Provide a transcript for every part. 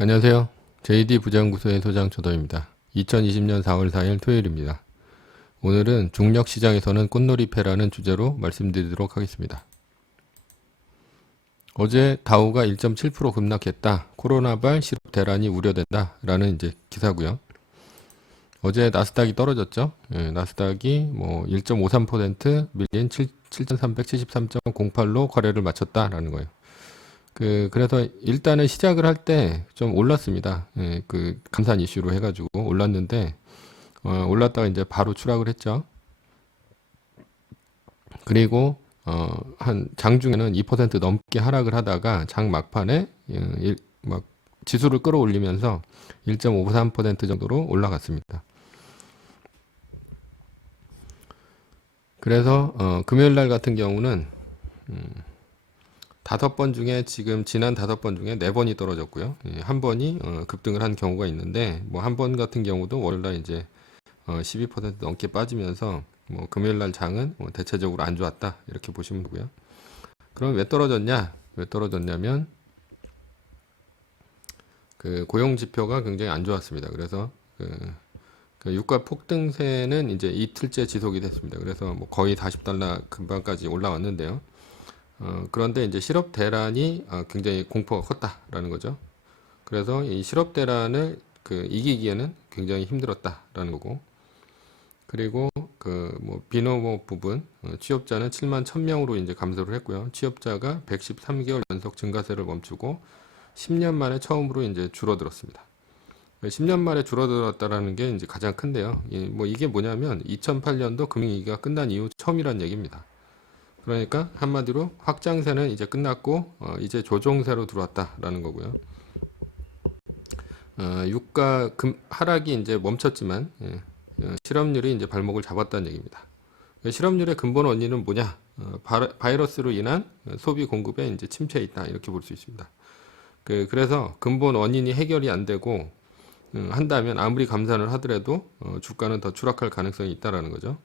안녕하세요. JD 부장구소의 소장 조도입니다. 2020년 4월 4일 토요일입니다. 오늘은 중력시장에서는 꽃놀이패라는 주제로 말씀드리도록 하겠습니다. 어제 다우가 1.7% 급락했다. 코로나발 실업 대란이 우려된다. 라는 이제 기사고요. 어제 나스닥이 떨어졌죠. 나스닥이 뭐 1.53% 밀린 7,373.08로 거래를 마쳤다라는 거예요. 그래서 일단은 시작을 할 때 좀 올랐습니다. 그 감산 이슈로 해가지고 올랐는데, 올랐다가 이제 바로 추락을 했죠. 그리고, 한 장중에는 2% 넘게 하락을 하다가 장 막판에, 막 지수를 끌어올리면서 1.53% 정도로 올라갔습니다. 그래서, 금요일 날 같은 경우는, 5번 중에 지금 지난 5번 중에 4번이 떨어졌고요. 한 번이 급등을 한 경우가 있는데 뭐 한 번 같은 경우도 월요일날 이제 12% 넘게 빠지면서 뭐 금요일 날 장은 뭐 대체적으로 안 좋았다 이렇게 보시면 되고요. 그럼 왜 떨어졌냐? 왜 떨어졌냐면 그 고용 지표가 굉장히 안 좋았습니다. 그래서 그 유가 폭등세는 이제 이틀째 지속이 됐습니다. 그래서 뭐 거의 40달러 근방까지 올라왔는데요. 그런데 이제 실업 대란이 굉장히 공포가 컸다라는 거죠. 그래서 이 실업 대란을 이기기에는 굉장히 힘들었다라는 거고, 그리고 그 뭐 비노모 부분 취업자는 7만 1,000명으로 이제 감소를 했고요. 취업자가 113개월 연속 증가세를 멈추고 10년 만에 처음으로 이제 줄어들었습니다. 10년 만에 줄어들었다라는 게 이제 가장 큰데요. 뭐 이게 뭐냐면 2008년도 금융위기가 끝난 이후 처음이란 얘기입니다. 그러니까 한마디로 확장세는 이제 끝났고 이제 조정세로 들어왔다라는 거고요. 유가 하락이 이제 멈췄지만 실업률이 이제 발목을 잡았다는 얘기입니다. 실업률의 근본 원인은 뭐냐? 바이러스로 인한 소비 공급에 이제 침체에 있다 이렇게 볼 수 있습니다. 그래서 근본 원인이 해결이 안 되고 한다면 아무리 감산을 하더라도 주가는 더 추락할 가능성이 있다라는 거죠.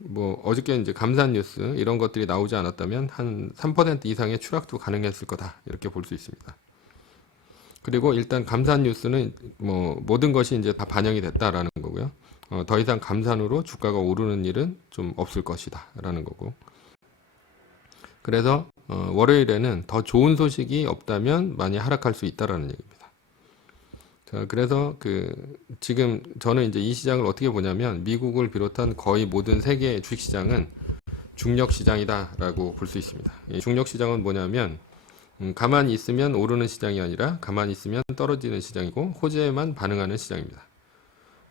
뭐 어저께 이제 감산 뉴스 이런 것들이 나오지 않았다면 한 3% 이상의 추락도 가능했을 거다 이렇게 볼 수 있습니다. 그리고 일단 감산 뉴스는 뭐 모든 것이 이제 다 반영이 됐다라는 거고요. 더 이상 감산으로 주가가 오르는 일은 좀 없을 것이다라는 거고. 그래서 월요일에는 더 좋은 소식이 없다면 많이 하락할 수 있다라는 얘기입니다. 자, 그래서 지금 저는 이제 이 시장을 어떻게 보냐면 미국을 비롯한 거의 모든 세계 주식시장은 중력시장이다라고 볼 수 있습니다. 이 중력시장은 뭐냐면 가만히 있으면 오르는 시장이 아니라 가만히 있으면 떨어지는 시장이고 호재에만 반응하는 시장입니다.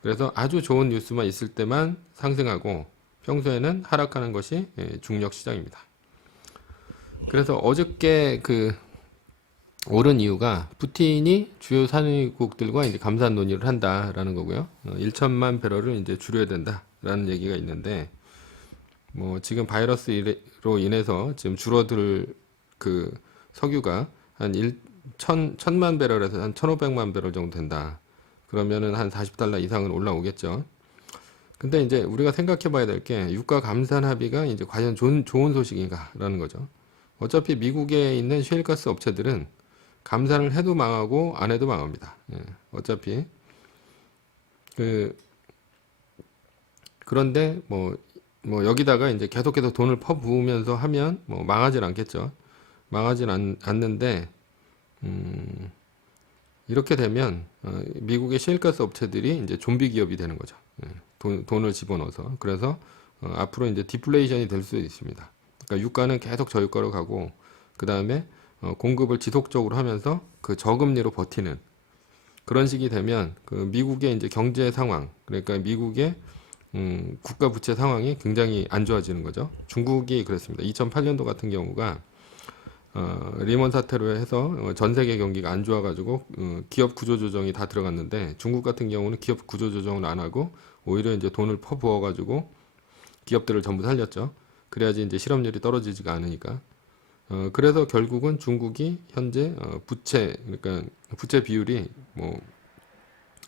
그래서 아주 좋은 뉴스만 있을 때만 상승하고 평소에는 하락하는 것이 중력시장입니다. 그래서 어저께 오른 이유가 푸틴이 주요 산유국들과 이제 감산 논의를 한다라는 거고요. 1천만 배럴을 이제 줄여야 된다라는 얘기가 있는데 뭐 지금 바이러스로 인해서 지금 줄어들 석유가 한 1,000만 배럴에서 한 1,500만 배럴 정도 된다. 그러면은 한 40달러 이상은 올라오겠죠. 근데 이제 우리가 생각해 봐야 될 게 유가 감산 합의가 이제 과연 좋은 소식인가라는 거죠. 어차피 미국에 있는 셰일가스 업체들은 감산을 해도 망하고 안 해도 망합니다. 어차피 그런데 뭐 여기다가 이제 계속해서 돈을 퍼부으면서 하면 뭐 망하진 않겠죠. 망하진 않는데 이렇게 되면 미국의 셰일가스 업체들이 이제 좀비 기업이 되는 거죠. 돈을 집어넣어서 그래서 앞으로 이제 디플레이션이 될 수 있습니다. 그러니까 유가는 계속 저유가로 가고 그 다음에 공급을 지속적으로 하면서 그 저금리로 버티는 그런 식이 되면 미국의 이제 경제 상황 그러니까 미국의 국가 부채 상황이 굉장히 안 좋아지는 거죠. 중국이 그랬습니다. 2008년도 같은 경우가 리먼 사태로 해서 전 세계 경기가 안 좋아가지고 기업 구조 조정이 다 들어갔는데 중국 같은 경우는 기업 구조 조정을 안 하고 오히려 이제 돈을 퍼부어가지고 기업들을 전부 살렸죠. 그래야지 이제 실업률이 떨어지지가 않으니까. 그래서 결국은 중국이 현재 그러니까 부채 비율이 뭐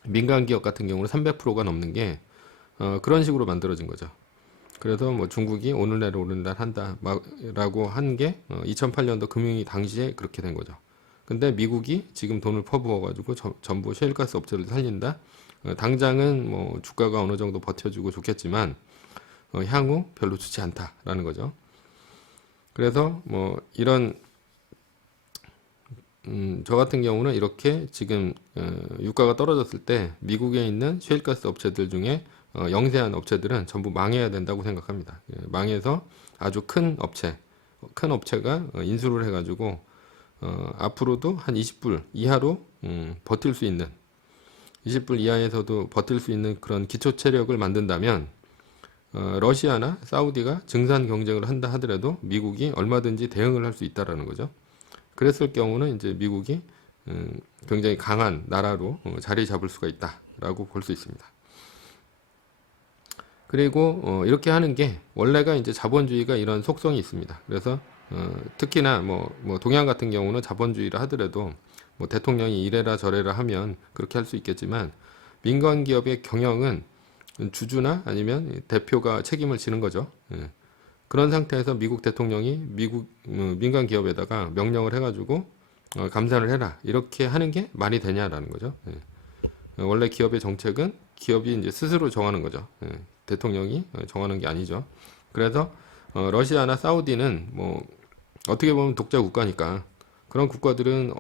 민간 기업 같은 경우는 300%가 넘는 게 그런 식으로 만들어진 거죠. 그래서 뭐 중국이 오늘 내로 한다라고 한 게 2008년도 금융위 당시에 그렇게 된 거죠. 근데 미국이 지금 돈을 퍼부어가지고 전부 셰일가스 업체를 살린다. 당장은 뭐 주가가 어느 정도 버텨주고 좋겠지만 향후 별로 좋지 않다라는 거죠. 그래서 뭐 이런 저 같은 경우는 이렇게 지금 유가가 떨어졌을 때 미국에 있는 셰일가스 업체들 중에 영세한 업체들은 전부 망해야 된다고 생각합니다. 망해서 아주 큰 업체가 인수를 해가지고 앞으로도 한 20불 이하로 버틸 수 있는 20불 이하에서도 버틸 수 있는 그런 기초 체력을 만든다면 러시아나 사우디가 증산 경쟁을 한다 하더라도 미국이 얼마든지 대응을 할 수 있다라는 거죠. 그랬을 경우는 이제 미국이 굉장히 강한 나라로 자리 잡을 수가 있다라고 볼 수 있습니다. 그리고 이렇게 하는 게 원래가 이제 자본주의가 이런 속성이 있습니다. 그래서 특히나 뭐 동양 같은 경우는 자본주의라 하더라도 뭐 대통령이 이래라 저래라 하면 그렇게 할 수 있겠지만 민간 기업의 경영은 주주나 아니면 대표가 책임을 지는 거죠. 그런 상태에서 미국 대통령이 미국 민간 기업에다가 명령을 해가지고 감산을 해라 이렇게 하는 게 말이 되냐라는 거죠. 원래 기업의 정책은 기업이 이제 스스로 정하는 거죠. 대통령이 정하는 게 아니죠. 그래서 러시아나 사우디는 뭐 어떻게 보면 독자 국가니까 그런 국가들은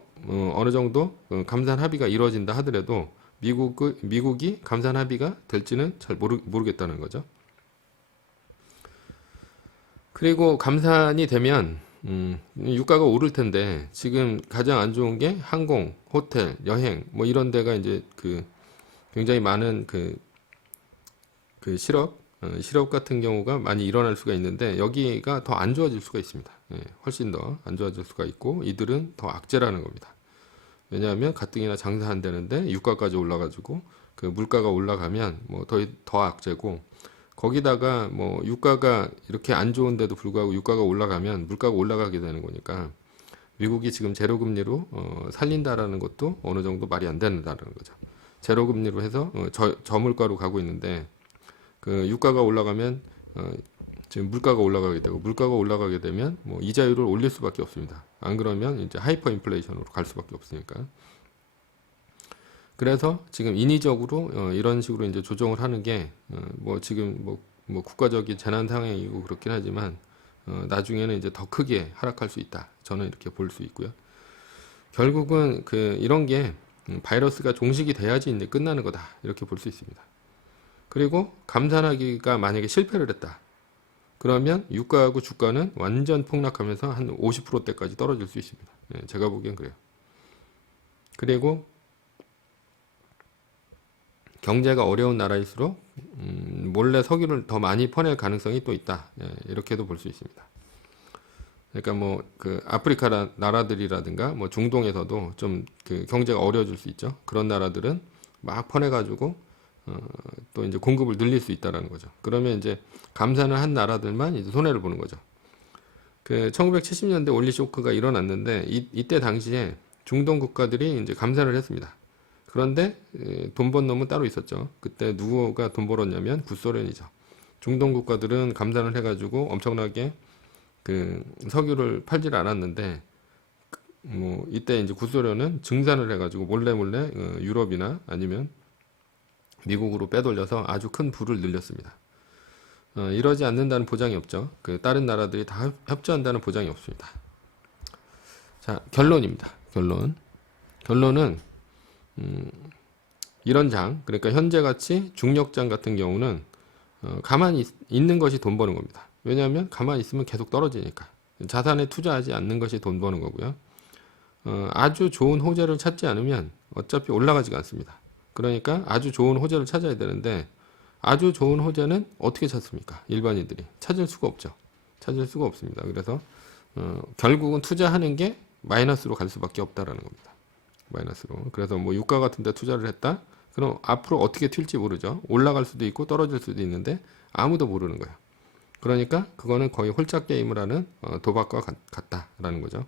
어느 정도 감산 합의가 이루어진다 하더라도 미국이 감산 합의가 될지는 잘 모르겠다는 거죠. 그리고 감산이 되면 유가가 오를 텐데 지금 가장 안 좋은 게 항공, 호텔, 여행 뭐 이런 데가 이제 굉장히 많은 실업 같은 경우가 많이 일어날 수가 있는데 여기가 더 안 좋아질 수가 있습니다. 훨씬 더 안 좋아질 수가 있고 이들은 더 악재라는 겁니다. 왜냐하면 가뜩이나 장사 안 되는데 유가까지 올라가지고 그 물가가 올라가면 뭐 더 악재고 거기다가 뭐 유가가 이렇게 안 좋은데도 불구하고 유가가 올라가면 물가가 올라가게 되는 거니까 미국이 지금 제로금리로 살린다라는 것도 어느 정도 말이 안 된다는 거죠. 제로금리로 해서 저물가로 가고 있는데 그 유가가 올라가면 지금 물가가 올라가게 되고 물가가 올라가게 되면 뭐 이자율을 올릴 수밖에 없습니다. 안 그러면 이제 하이퍼 인플레이션으로 갈 수밖에 없으니까. 그래서 지금 인위적으로 이런 식으로 이제 조정을 하는 게 뭐 지금 뭐 국가적인 재난 상황이고 그렇긴 하지만 나중에는 이제 더 크게 하락할 수 있다. 저는 이렇게 볼 수 있고요. 결국은 이런 게 바이러스가 종식이 돼야지 이제 끝나는 거다. 이렇게 볼 수 있습니다. 그리고 감산하기가 만약에 실패를 했다. 그러면 유가하고 주가는 완전 폭락하면서 한 50%대까지 떨어질 수 있습니다. 제가 보기엔 그래요. 그리고 경제가 어려운 나라일수록 몰래 석유를 더 많이 퍼낼 가능성이 또 있다. 이렇게도 볼 수 있습니다. 그러니까 뭐 아프리카 나라들이라든가 뭐 중동에서도 좀 경제가 어려워질 수 있죠. 그런 나라들은 막 퍼내가지고 또 이제 공급을 늘릴 수 있다라는 거죠. 그러면 이제 감산을 한 나라들만 이제 손해를 보는 거죠. 1970년대 올리 쇼크가 일어났는데 이때 당시에 중동 국가들이 이제 감산을 했습니다. 그런데 돈 번 놈은 따로 있었죠. 그때 누구가 돈 벌었냐면 구소련이죠. 중동 국가들은 감산을 해가지고 엄청나게 석유를 팔질 않았는데 뭐 이때 이제 구소련은 증산을 해가지고 몰래 유럽이나 아니면 미국으로 빼돌려서 아주 큰 부를 늘렸습니다. 이러지 않는다는 보장이 없죠. 다른 나라들이 다 협조한다는 보장이 없습니다. 자, 결론입니다. 결론은 이런 장, 그러니까 현재같이 중력장 같은 경우는 가만히 있는 것이 돈 버는 겁니다. 왜냐하면 가만히 있으면 계속 떨어지니까. 자산에 투자하지 않는 것이 돈 버는 거고요. 아주 좋은 호재를 찾지 않으면 어차피 올라가지가 않습니다. 그러니까 아주 좋은 호재를 찾아야 되는데 아주 좋은 호재는 어떻게 찾습니까? 일반인들이 찾을 수가 없죠. 찾을 수가 없습니다. 그래서 결국은 투자하는 게 마이너스로 갈 수밖에 없다라는 겁니다. 마이너스로. 그래서 뭐 유가 같은 데 투자를 했다? 그럼 앞으로 어떻게 튈지 모르죠. 올라갈 수도 있고 떨어질 수도 있는데 아무도 모르는 거예요. 그러니까 그거는 거의 홀짝 게임을 하는 도박과 같다라는 거죠.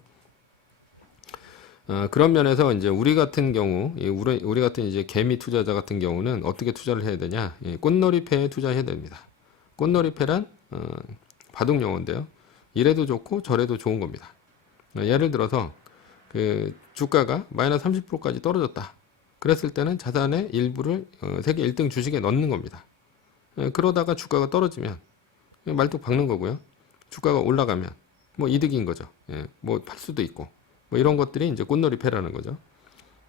그런 면에서 이제 우리 같은 경우, 우리 같은 이제 개미 투자자 같은 경우는 어떻게 투자를 해야 되냐? 꽃놀이패에 투자해야 됩니다. 꽃놀이패란 바둑 용어인데요. 이래도 좋고 저래도 좋은 겁니다. 예를 들어서 그 주가가 마이너스 30%까지 떨어졌다. 그랬을 때는 자산의 일부를 세계 1등 주식에 넣는 겁니다. 그러다가 주가가 떨어지면 말뚝 박는 거고요. 주가가 올라가면 뭐 이득인 거죠. 뭐 팔 수도 있고 뭐 이런 것들이 이제 꽃놀이 패라는 거죠.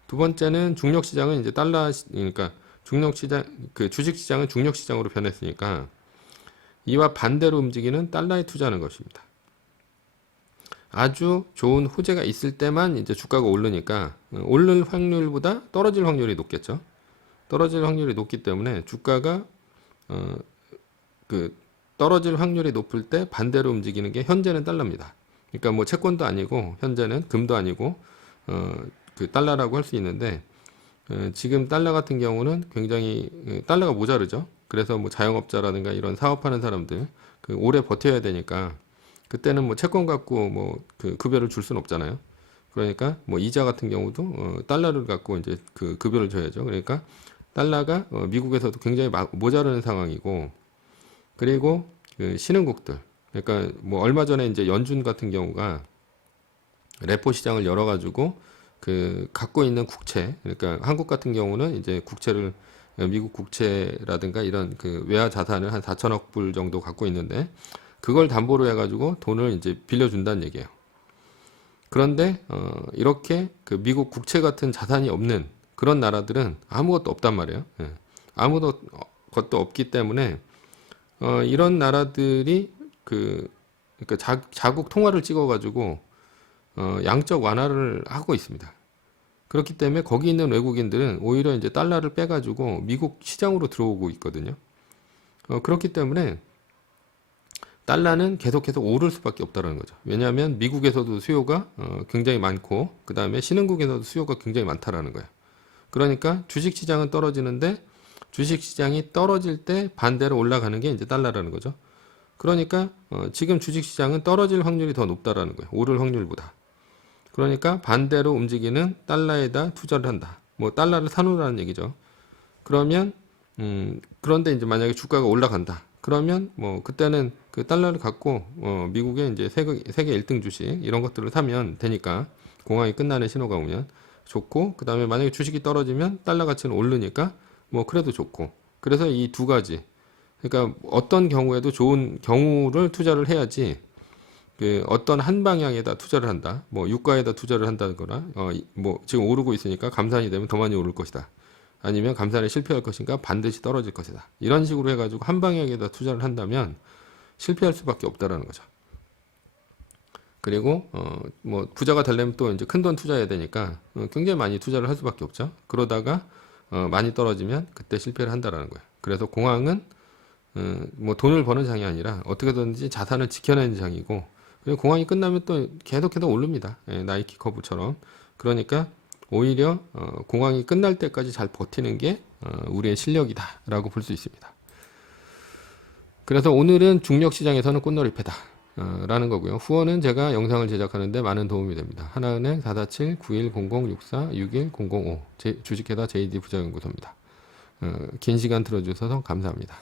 두 번째는 중력 시장은 이제 그러니까 중력 시장 그 주식 시장은 중력 시장으로 변했으니까 이와 반대로 움직이는 달러에 투자하는 것입니다. 아주 좋은 호재가 있을 때만 이제 주가가 오르니까 오를 확률보다 떨어질 확률이 높겠죠. 떨어질 확률이 높기 때문에 주가가 그 떨어질 확률이 높을 때 반대로 움직이는 게 현재는 달러입니다. 그러니까 뭐 채권도 아니고 현재는 금도 아니고 그 달러라고 할 수 있는데 지금 달러 같은 경우는 굉장히 달러가 모자르죠. 그래서 뭐 자영업자라든가 이런 사업하는 사람들 그 오래 버텨야 되니까 그때는 뭐 채권 갖고 뭐 그 급여를 줄 수는 없잖아요. 그러니까 뭐 이자 같은 경우도 달러를 갖고 이제 그 급여를 줘야죠. 그러니까 달러가 미국에서도 굉장히 모자르는 상황이고 그리고 그 신흥국들 그러니까 뭐 얼마 전에 이제 연준 같은 경우가 레포 시장을 열어가지고 그 갖고 있는 국채 그러니까 한국 같은 경우는 이제 국채를 미국 국채라든가 이런 그 외화 자산을 한 4천억 불 정도 갖고 있는데 그걸 담보로 해가지고 돈을 이제 빌려준다는 얘기예요. 그런데 이렇게 그 미국 국채 같은 자산이 없는 그런 나라들은 아무것도 없단 말이에요. 아무것도 없기 때문에 이런 나라들이 그러니까 자국 통화를 찍어가지고 양적 완화를 하고 있습니다. 그렇기 때문에 거기 있는 외국인들은 오히려 이제 달러를 빼가지고 미국 시장으로 들어오고 있거든요. 그렇기 때문에 달러는 계속해서 오를 수밖에 없다는 거죠. 왜냐하면 미국에서도 수요가 굉장히 많고 그 다음에 신흥국에서도 수요가 굉장히 많다라는 거예요. 그러니까 주식시장은 떨어지는데 주식시장이 떨어질 때 반대로 올라가는 게 이제 달러라는 거죠. 그러니까 지금 주식시장은 떨어질 확률이 더 높다라는 거예요. 오를 확률보다. 그러니까 반대로 움직이는 달러에다 투자를 한다. 뭐 달러를 사놓으라는 얘기죠. 그러면 그런데 이제 만약에 주가가 올라간다. 그러면 뭐 그때는 그 달러를 갖고 미국의 이제 세계 1등 주식 이런 것들을 사면 되니까 공황이 끝나는 신호가 오면 좋고 그다음에 만약에 주식이 떨어지면 달러 가치는 오르니까 뭐 그래도 좋고 그래서 이 두 가지 그러니까 어떤 경우에도 좋은 경우를 투자를 해야지 그 어떤 한 방향에다 투자를 한다 뭐 유가에다 투자를 한다거나 뭐 지금 오르고 있으니까 감산이 되면 더 많이 오를 것이다. 아니면 감산에 실패할 것인가 반드시 떨어질 것이다. 이런 식으로 해가지고 한 방향에다 투자를 한다면 실패할 수밖에 없다라는 거죠. 그리고 뭐 부자가 되려면 또 이제 큰 돈 투자해야 되니까 굉장히 많이 투자를 할 수밖에 없죠. 그러다가 많이 떨어지면 그때 실패를 한다라는 거예요. 그래서 공황은 뭐 돈을 버는 장이 아니라 어떻게든지 자산을 지켜내는 장이고 그리고 공황이 끝나면 또 계속해서 오릅니다. 나이키 커브처럼. 그러니까 오히려 공황이 끝날 때까지 잘 버티는 게 우리의 실력이다라고 볼 수 있습니다. 그래서 오늘은 중력 시장에서는 꽃놀이패다 라는 거고요. 후원은 제가 영상을 제작하는데 많은 도움이 됩니다. 하나은행 447-9100-64-61005 주식회사 JD 부자연구소입니다. 긴 시간 들어주셔서 감사합니다.